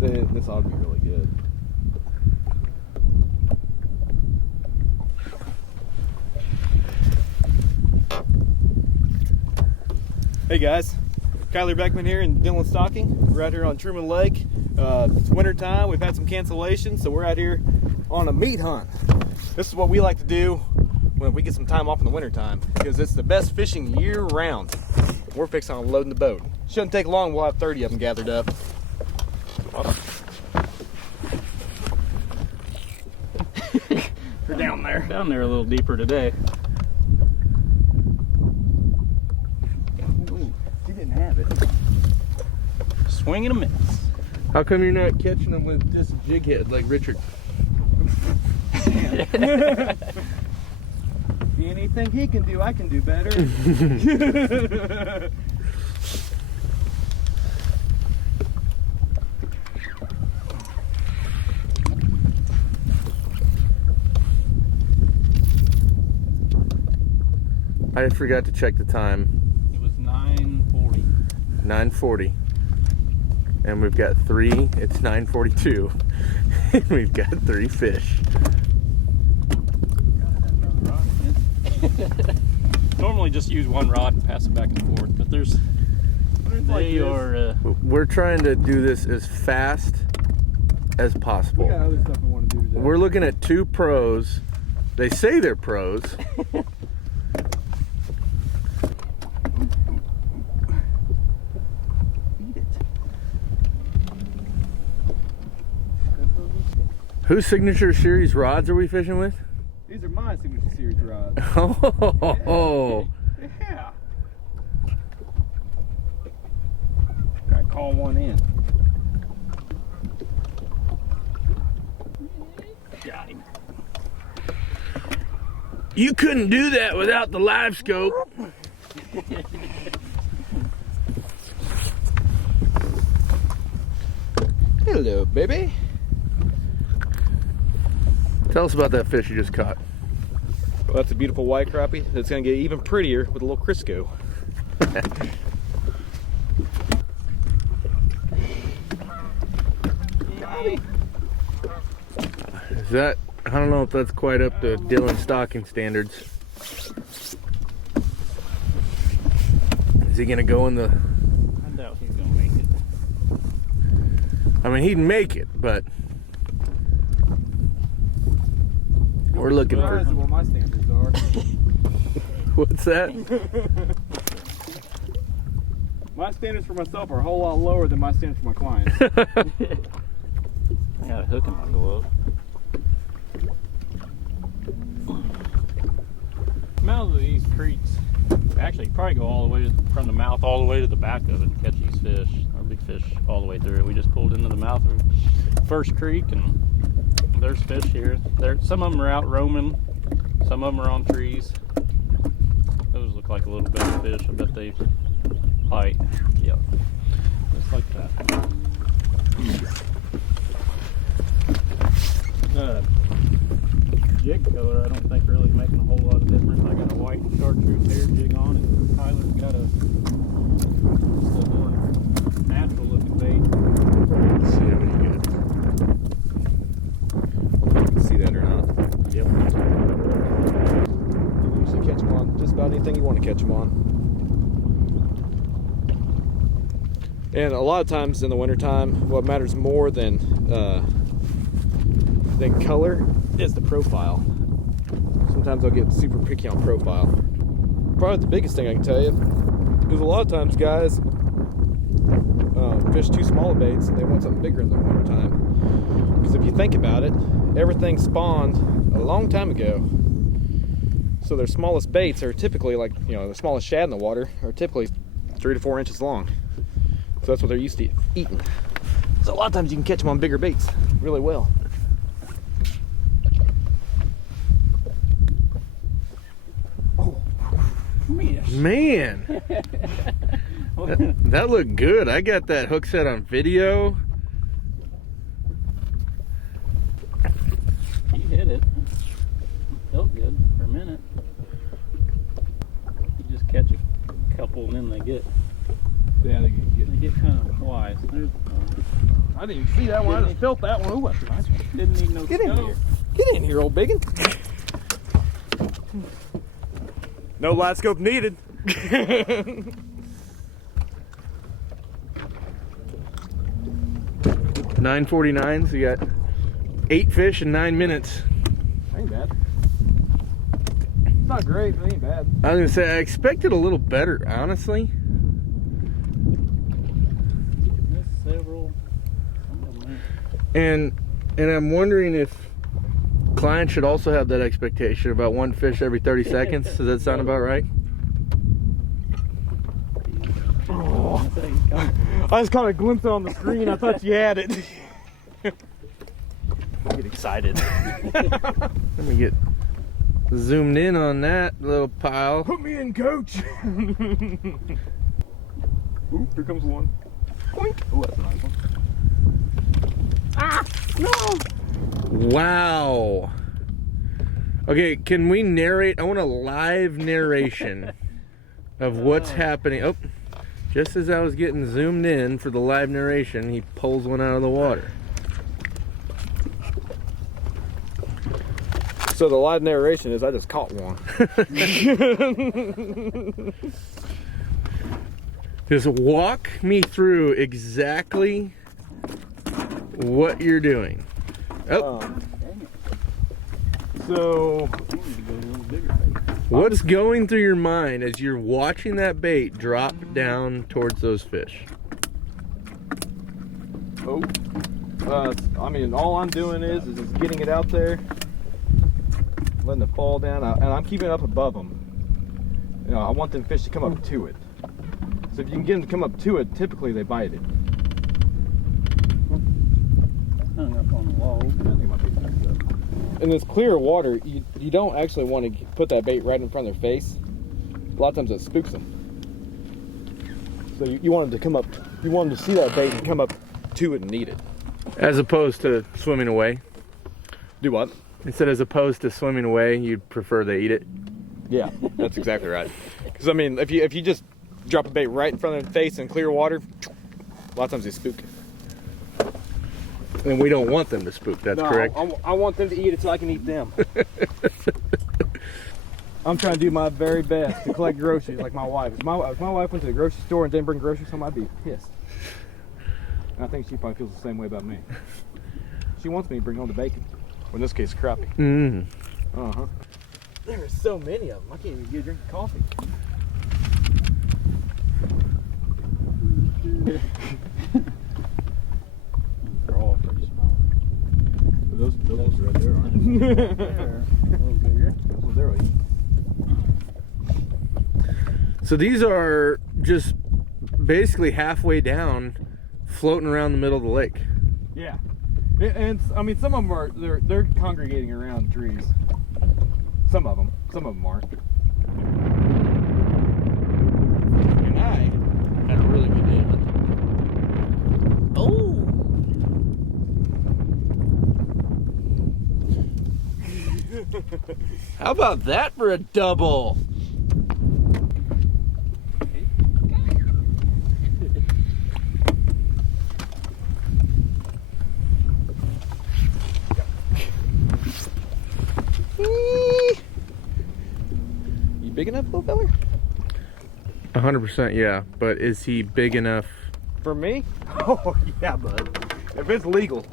This ought to be really good. Hey guys, Kyler Beckmann here in Dillon Stocking. We're out here on Truman Lake. It's winter time. We've had some cancellations, so we're out here on a meat hunt. This is what we like to do when we get some time off in the winter time, because it's the best fishing year round. We're fixing on loading the boat. Shouldn't take long. We'll have 30 of them gathered up. They're down there. Down there a little deeper today. Ooh, he didn't have it. Swing and a miss. How come you're not catching them with just a jig head like Richard? Anything he can do, I can do better. I forgot to check the time. It was 9:40. 9:40. And we've got 3. It's 9:42. And we've got 3 fish. Normally just use one rod and pass it back and forth, but We're trying to do this as fast as possible. We got other stuff we want to do today. We're looking at 2 pros. They say they're pros. Whose Signature Series rods are we fishing with? These are my Signature Series rods. Oh. Yeah. Gotta call one in. got him. You couldn't do that without the live scope. Hello, baby. Tell us about that fish you just caught. Well, that's a beautiful white crappie. That's gonna get even prettier with a little Crisco. Is that, I don't know if that's quite up to Dillon Stocking standards. Is he gonna go in the... I doubt he's gonna make it. I mean, he'd make it, but we're looking for... What my standards are. What's that? My standards for myself are a whole lot lower than my standards for my clients. I got a hook in my glove. Mouths of these creeks, actually you probably go all the way from the mouth all the way to the back of it and catch these fish, or big fish all the way through. We just pulled into the mouth of First Creek and there's fish here. Some of them are out roaming, some of them are on trees. Those look like a little bit of fish. I bet they bite. Yep, just like that. Jig color I don't think really making a whole lot of difference. I got a white chartreuse hair jig on and Tyler's got just a more natural looking bait. Let's see how he gets. You can see that or not. Yep. You can usually catch them on just about anything you want to catch them on. And a lot of times in the wintertime, what matters more than color is the profile. Sometimes I'll get super picky on profile. Probably the biggest thing I can tell you is a lot of times guys fish too small of baits and they want something bigger in the wintertime. Because if you think about it, everything spawned a long time ago. So their smallest baits are typically like, the smallest shad in the water are typically 3 to 4 inches long. So that's what they're used to eating. So a lot of times you can catch them on bigger baits really well. Man, that looked good. I got that hook set on video. He hit it. Felt good for a minute. You just catch a couple and then they get Yeah, they kind of wise. I didn't even see that one. I just felt that one. Ooh, that's nice. Didn't need no Get in scope. here. Get in here, old biggin. No light scope needed. 9:49, so you got 8 fish in 9 minutes. Ain't bad. It's not great, but it ain't bad. I was gonna say I expected a little better, honestly. Missed several. And I'm wondering if clients should also have that expectation about one fish every 30 seconds. Does that sound about right? Oh, I just caught a glimpse on the screen. I thought you had it. I get excited. Let me get zoomed in on that little pile. Put me in, coach. Ooh, here comes one. Boink. Oh, that's a nice one. Ah, no. Wow. Okay, can we narrate? I want a live narration of what's happening. Oh, just as I was getting zoomed in for the live narration, he pulls one out of the water. So the live narration is I just caught one. Just walk me through exactly what you're doing. Oh, So what's going through your mind as you're watching that bait drop down towards those fish? I mean, all I'm doing is just getting it out there, letting it fall down, and I'm keeping it up above them. You know, I want them fish to come up to it. So if you can get them to come up to it, typically they bite it. Hung up on the wall. I think my bait's backed up. In this clear water, you don't actually want to put that bait right in front of their face. A lot of times it spooks them. So you want them to come up, you want them to see that bait and come up to it and eat it. As opposed to swimming away. Do what? Instead, as opposed to swimming away, you'd prefer they eat it. Yeah, that's exactly right. Because I mean, if you just drop a bait right in front of their face in clear water, a lot of times they spook. And we don't want them to spook, that's correct. I want them to eat it so I can eat them. I'm trying to do my very best to collect groceries like my wife. If my wife went to the grocery store and didn't bring groceries home, I'd be pissed. And I think she probably feels the same way about me. She wants me to bring home the bacon. Or in this case, crappie. Mm. Uh-huh. There are so many of them. I can't even get a drink of coffee. They're all pretty small. Those right there aren't. They're a little bigger. Those ones there will eat. So these are just basically halfway down, floating around the middle of the lake. Yeah. And I mean, some of them are, they're congregating around trees. Some of them aren't. And I had a really good day of it. Oh! How about that for a double? You big enough, little fella? 100%, yeah. But is he big enough? For me? Oh, yeah, bud. If it's legal,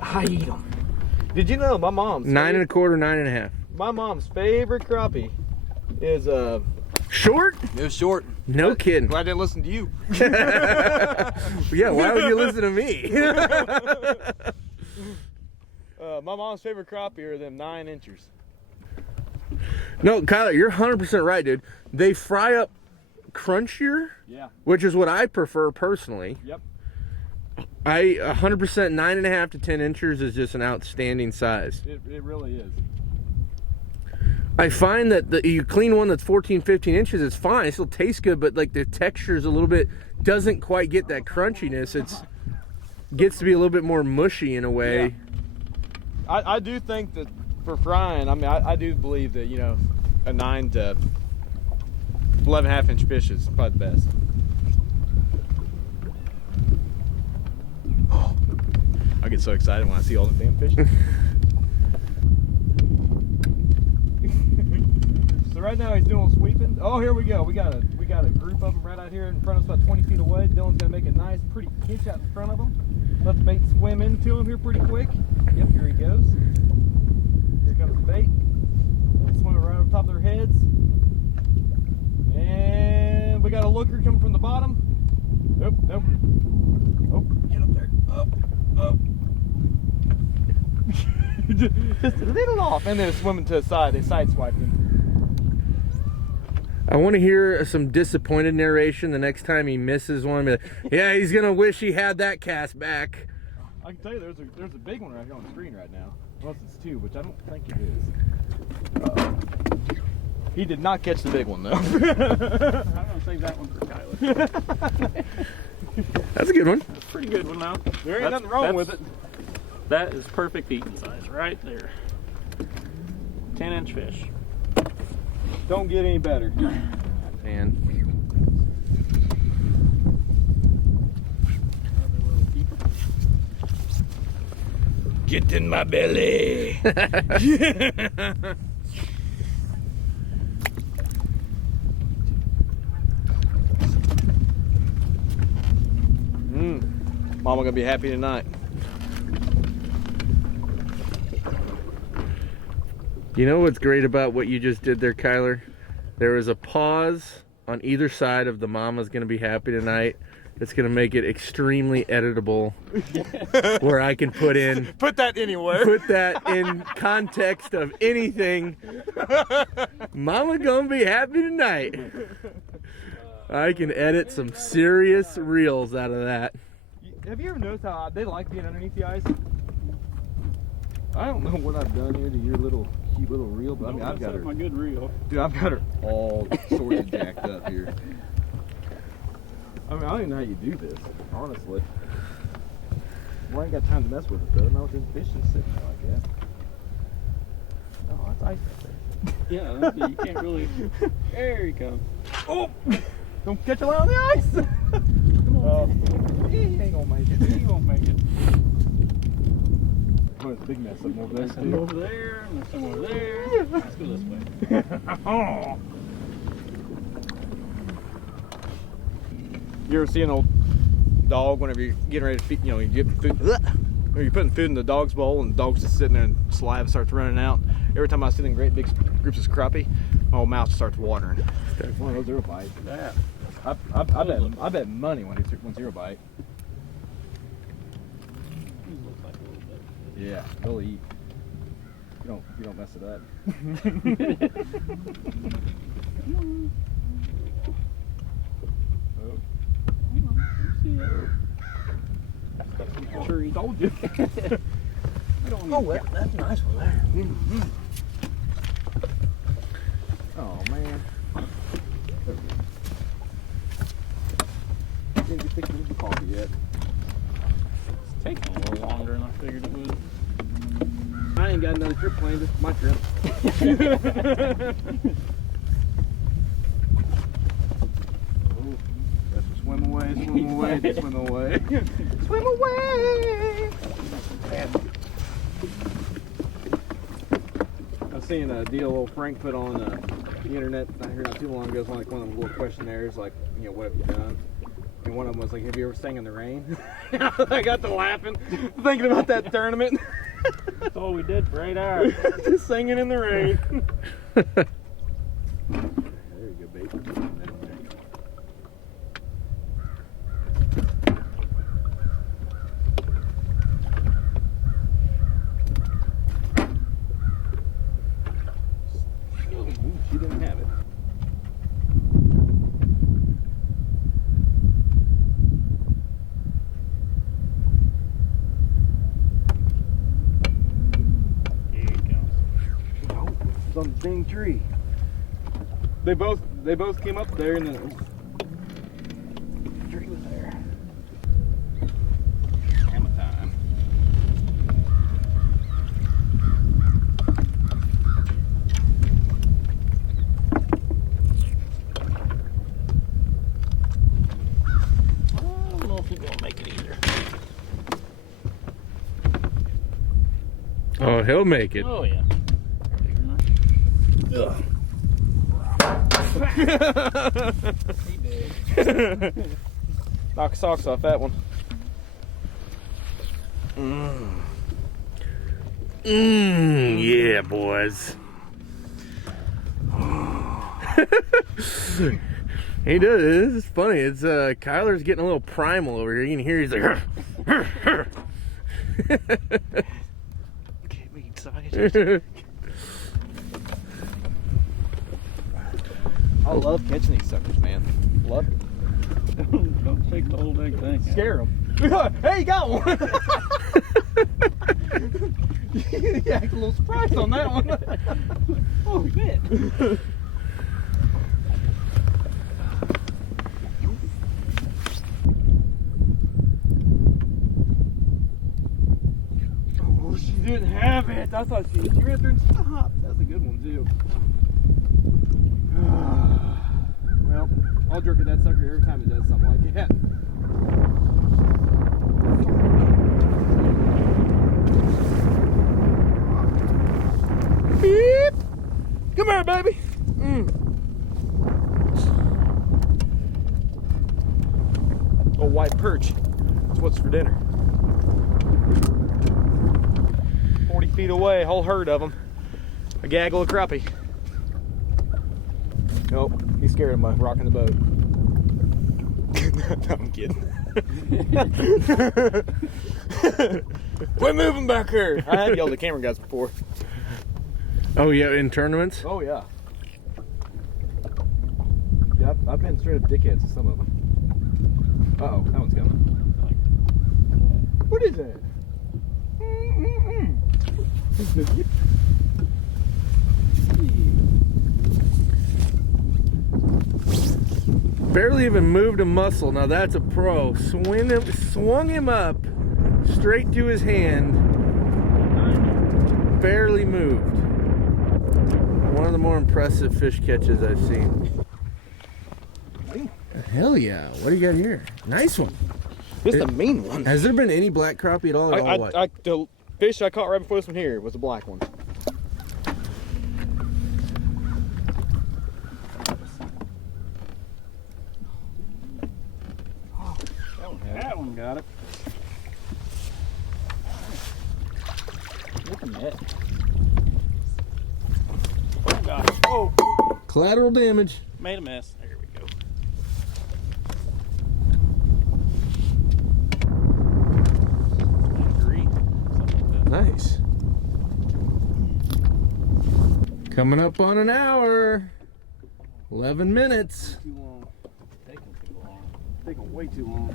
I eat them. Did you know my mom's 9 1/4, 9 1/2. my mom's favorite crappie is Short? it was short. No kidding. Glad I didn't listen to you. Yeah, why would you listen to me? My mom's favorite crappie are them 9 inchers. No, Kyler, you're 100% right, dude. They fry up crunchier, Yeah. which is what I prefer personally. Yep. I 100% 9 1/2 to 10 inches is just an outstanding size. It really is. I find that you clean one that's 14, 15 inches, it's fine. It still tastes good, but like the texture is a little bit, doesn't quite get that crunchiness. It's gets to be a little bit more mushy in a way. Yeah. I do think that for frying, I mean, I do believe that, you know, a 9 to 11.5 inch fish is probably the best. get so excited when I see all the damn fish. So right now he's doing a little sweeping. Oh, here we go. We got a group of them right out here in front of us, about 20 feet away. Dylan's gonna make a nice, pretty hitch out in front of them. Let the bait swim into him here pretty quick. Yep, here he goes. Here comes the bait. Swimming right over top of their heads. And we got a looker coming from the bottom. Nope, nope. Oh, get up there. Up, up. Just a little off. And then swimming to the side. They sideswiped him. I want to hear some disappointed narration the next time he misses one. But, yeah, he's going to wish he had that cast back. I can tell you there's a big one right here on the screen right now. Unless it's two, which I don't think it is. He did not catch the big one, though. I'm going to save that one for Kyler. That's a good one. That's a pretty good one now. There ain't nothing wrong with it. That is perfect eating size right there. 10-inch fish. Don't get any better. Man. Get in my belly. Mama gonna be happy tonight. You know what's great about what you just did there, Kyler? There was a pause on either side of the mama's gonna be happy tonight. It's gonna make it extremely editable, where I can put that anywhere. Put that in context of anything. Mama gonna be happy tonight. I can edit some serious reels out of that. Have you ever noticed how they like being underneath the ice? I don't know what I've done here to your little cute little reel, but I mean, I've got her. My good reel. Dude, I've got her all sorts of jacked up here. I mean, I don't even know how you do this, honestly. Well, I ain't got time to mess with it, though. No, the fish is sitting there like that. Oh, that's ice right there. Yeah, you can't really. There he comes. Oh! Don't catch a line on the ice! Come on. He ain't gonna make it. He ain't gonna make it. Oh, it's a big mess up over there. Some over there, and some over there. Let's go this way. Oh. You ever see an old dog whenever you're getting ready to feed, you know, you get food, or you're putting food in the dog's bowl and the dog's just sitting there and saliva starts running out? Every time I see them great big groups of crappie, my whole mouth starts watering. It's one of those zero bites. Yeah. I bet money when zero bite. Looks like a little bit. Yeah, they'll eat. You don't mess it up. I'm sure he told you. Oh, that's a nice one there. Mm-hmm. Oh man. Didn't get thick with the coffee yet. It's taking a little longer than I figured it would. I ain't got another trip planned. This is my trip. Oh, that's a swim away, swim away, swim away. Swim away! I've seen a deal old Frank put on the internet not too long ago. It's like one of them little questionnaires, like, you know, what have you done? And one of them was like, have you ever sang in the rain? I got to laughing, thinking about that tournament. That's all we did for 8 hours. Just singing in the rain. There you go, baby. She didn't have it. Here he comes. Oh, it's on the dang tree. They both came up there and then the tree was there. Hammer time. I don't know if he's gonna make it either. Oh, he'll make it. Oh yeah. Ugh. He did. Knock socks off that one. Yeah, boys. He does. This is funny. It's Kyler's getting a little primal over here. You can hear he's like. Can't be excited. I love catching these suckers, man. Love it. Don't take the whole dang thing. Scare them. Hey, you got one. You act a little surprised on that one. Oh shit. Oh, she didn't have it. I thought she ran through and stopped. That's a good one, too. Well, I'll jerk at that sucker every time it does something like that. Beep. Come here, baby. Oh, white perch. That's what's for dinner. 40 feet away, whole herd of them. A gaggle of crappie. Nope, he's scared of my rocking the boat. No, I'm kidding. Quit moving back here. I have yelled at camera guys before. Oh yeah, in tournaments. Oh yeah. Yeah, I've been straight up dickheads to some of them. Uh-oh, that one's coming. What is that? Barely even moved a muscle. Now that's a pro. Swung him up straight to his hand. Barely moved. One of the more impressive fish catches I've seen. Hell yeah. What do you got here? Nice one. This is a mean one. Has there been any black crappie at all? The fish I caught right before this one here was a black one. That one got it. Look at that. Oh gosh. Oh. Collateral damage. Made a mess. There we go. Agree. Something like that. Nice. Coming up on an hour. 11 minutes. Too long. Taking too long. Taking way too long.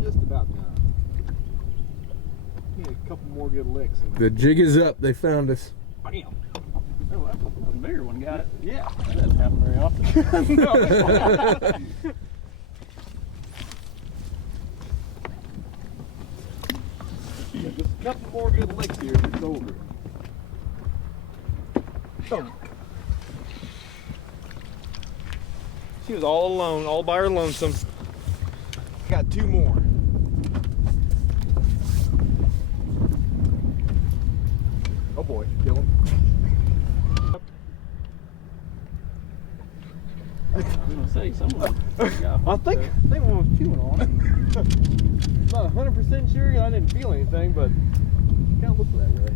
Just about done. Need a couple more good licks. The jig is up. They found us. Bam. Oh, that was a bigger one got it. Yeah. That doesn't happen very often. Just a couple more good licks here and it's over. Oh. She was all alone, all by her lonesome. Got two more. Oh boy, kill him. I was gonna say someone. Yeah. I think one was chewing on it. Not 100% sure. I didn't feel anything, but it kind of looked that way.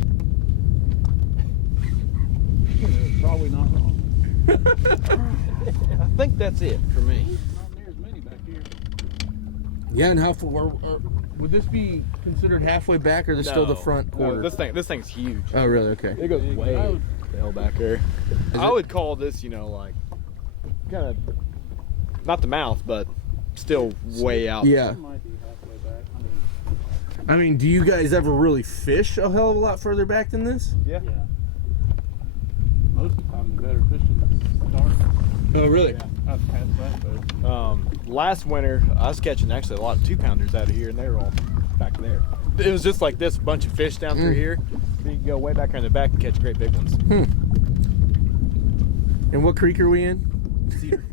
Probably not wrong. I think that's it for me. Not near as many back here. Yeah, and how far would this be considered halfway back, or is this still the front quarter? No, this thing's huge. Oh, really? Okay. It goes Big way road. the hell back there. I would call this, like, kind of not the mouth, but still way out. Yeah. It might be halfway back. I mean, do you guys ever really fish a hell of a lot further back than this? Yeah. Yeah. Most of the time, the better fishing starts. Oh, really? Yeah, I've had that boat. Last winter, I was catching actually a lot of 2-pounders out of here, and they were all back there. It was just like this, a bunch of fish down through here. Then you can go way back in the back and catch great big ones. And what creek are we in? Cedar.